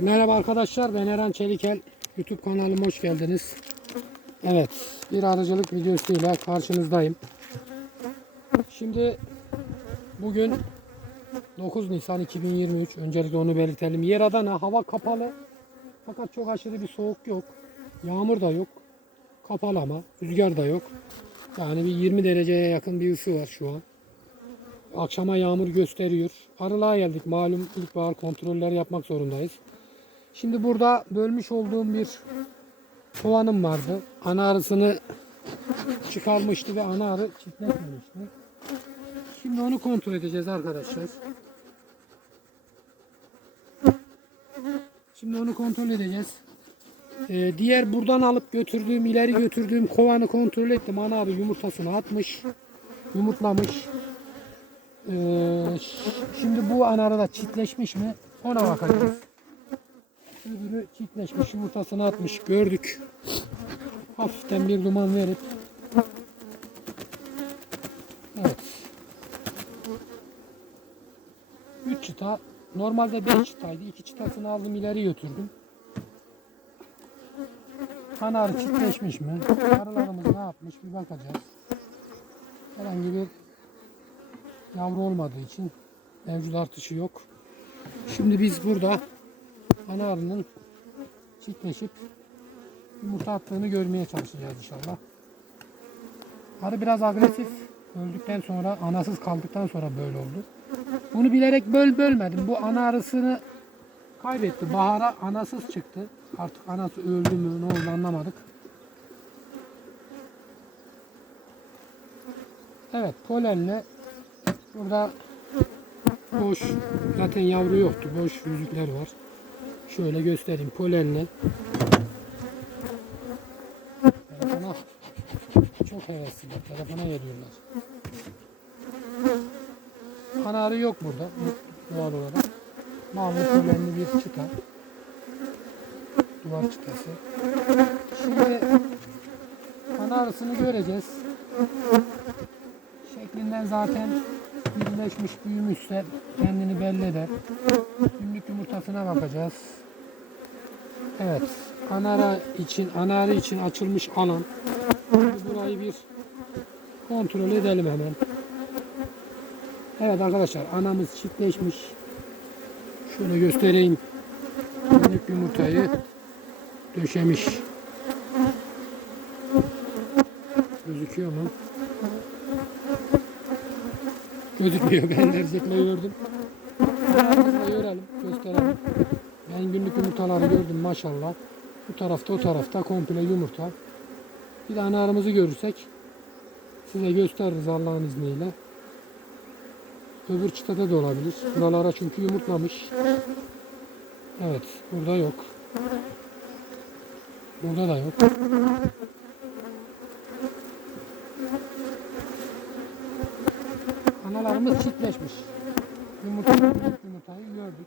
Merhaba arkadaşlar ben Eren Çelikel YouTube kanalıma hoş geldiniz. Evet bir arıcılık videosuyla karşınızdayım. Şimdi bugün 9 Nisan 2023 öncelikle onu belirtelim. Yer Adana hava kapalı fakat çok aşırı bir soğuk yok. Yağmur da yok. Kapalı ama rüzgar da yok. Yani bir 20 dereceye yakın bir ısı var şu an. Akşama yağmur gösteriyor. Arılığa geldik. Malum ilkbahar kontrolleri yapmak zorundayız. Şimdi burada bölmüş olduğum bir kovanım vardı. Ana arısını çıkarmıştı ve ana arı çiftleşmemişti. Şimdi onu kontrol edeceğiz arkadaşlar. Şimdi onu kontrol edeceğiz. Ee, diğer buradan alıp götürdüğüm, ileri götürdüğüm kovanı kontrol ettim. Ana arı yumurtasını atmış. Yumurtlamış. Ee, şimdi bu ana arı da çiftleşmiş mi? Ona bakacağız. Öbürü çiftleşmiş yumurtasını atmış gördük. Hafiften bir duman verip Evet. 3 çıta normalde 5 çıtaydı. 2 çıtasını aldım ileri götürdüm. Kanarı çiftleşmiş mi? Arılarımız ne yapmış bir bakacağız. Herhangi bir yavru olmadığı için mevcut artışı yok. Şimdi biz burada ana arının çiftleşip yumurta attığını görmeye çalışacağız inşallah. Arı biraz agresif. Öldükten sonra, anasız kaldıktan sonra böyle oldu. Bunu bilerek böl bölmedim. Bu ana arısını kaybetti. Bahara anasız çıktı. Artık anası öldü mü ne oldu anlamadık. Evet polenle burada boş zaten yavru yoktu. Boş yüzükler var. Şöyle göstereyim polenle. Telefona çok hevesliler. Telefona geliyorlar. Kanarı yok burada. Doğal olarak. Mahmut polenli bir çıta. Duvar çıtası. Şimdi kanarısını göreceğiz. Şeklinden zaten birleşmiş büyümüşse kendini belli eder. Günlük yumurtasına bakacağız. Evet. Anara için, anarı için açılmış alan. Burayı bir kontrol edelim hemen. Evet arkadaşlar anamız çiftleşmiş. Şöyle göstereyim. Günlük yumurtayı döşemiş. Gözüküyor mu? Gözükmüyor. Ben özellikle gördüm. Görelim, gösterelim. Ben günlük yumurtaları gördüm maşallah. Bu tarafta o tarafta komple yumurta. Bir de anarımızı görürsek size gösteririz Allah'ın izniyle. Öbür çıtada da olabilir. Buralara çünkü yumurtlamış. Evet, burada yok. Burada da yok. Analarımız çiftleşmiş. Yumurta, yumurtayı gördük.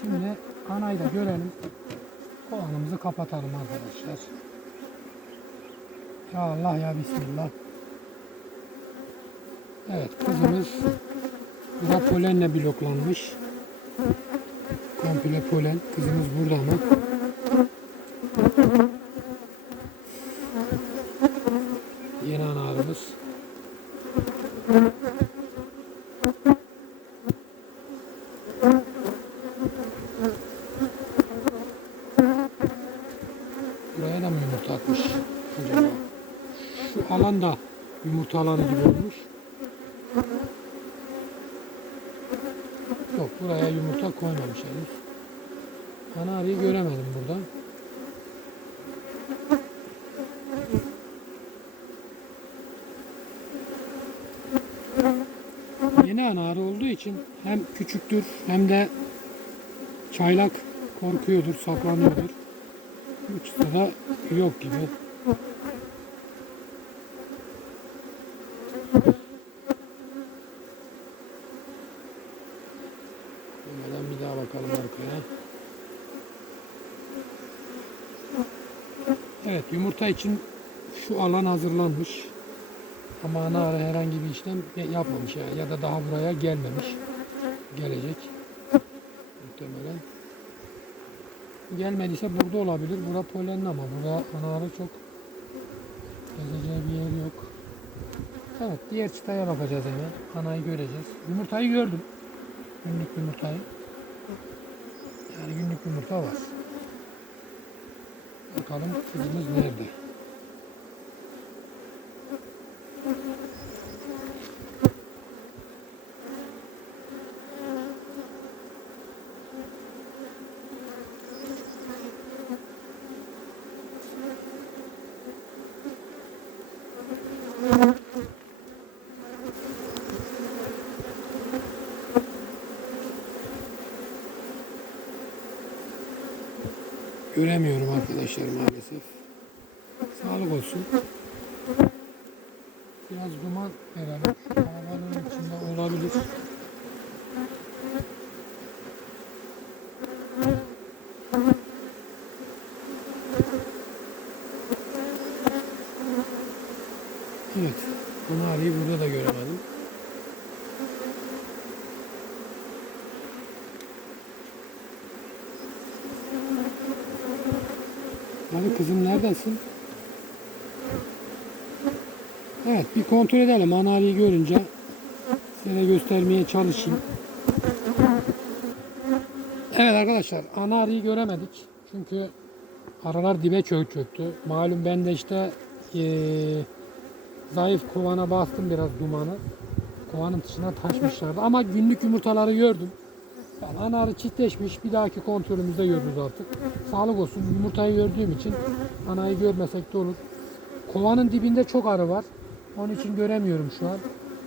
Şimdi anayı da görelim. Kovanımızı kapatalım arkadaşlar. Ya Allah ya Bismillah. Evet kızımız burada polenle bloklanmış. Komple polen. Kızımız burada mı? Yeni ana arımız. Buraya da mı yumurta atmış acaba? Alan da yumurta alanı gibi olmuş. Yok buraya yumurta koymamış henüz. Kanarıyı göremedim burada. Yeni anarı olduğu için hem küçüktür hem de çaylak korkuyordur, saklanıyordur. Uçta da yok gibi. Hemen bir daha bakalım arkaya. Evet yumurta için şu alan hazırlanmış. Ama ana ara herhangi bir işlem yapmamış ya, ya da daha buraya gelmemiş. Gelecek. muhtemelen. Gelmediyse burada olabilir. Bura polenli ama burada anaları çok gezeceği bir yer yok. Evet diğer çıtaya bakacağız hemen. Anayı göreceğiz. Yumurtayı gördüm. Günlük yumurtayı. Yani günlük yumurta var. Bakalım kızımız nerede? Göremiyorum arkadaşlar maalesef. Sağlık olsun. Biraz duman herhalde. Şu Arabanın içinde olabilir. Evet. Bunu arayı burada da göremedim. Hadi kızım neredesin? Evet bir kontrol edelim analiyi görünce size göstermeye çalışayım. Evet arkadaşlar anariyi göremedik. Çünkü aralar dibe çök çöktü. Malum ben de işte eee, zayıf kovana bastım biraz dumanı. Kovanın dışına taşmışlardı ama günlük yumurtaları gördüm. Yani anarı çiftleşmiş. Bir dahaki kontrolümüzde görürüz artık. Sağlık olsun. Yumurtayı gördüğüm için anayı görmesek de olur. Kovanın dibinde çok arı var. Onun için göremiyorum şu an.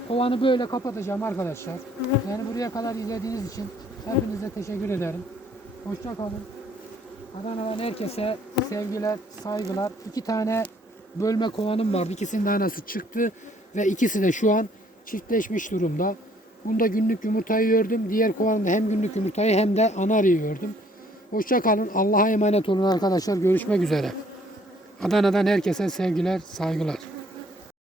Kovanı böyle kapatacağım arkadaşlar. Yani buraya kadar izlediğiniz için hepinize teşekkür ederim. Hoşça kalın. Adana'dan herkese sevgiler, saygılar. İki tane bölme kovanım vardı. İkisinin tanesi çıktı ve ikisi de şu an çiftleşmiş durumda. Bunda günlük yumurtayı gördüm. Diğer kovanımda hem günlük yumurtayı hem de ana arıyı gördüm. Hoşça kalın. Allah'a emanet olun arkadaşlar. Görüşmek üzere. Adana'dan herkese sevgiler, saygılar.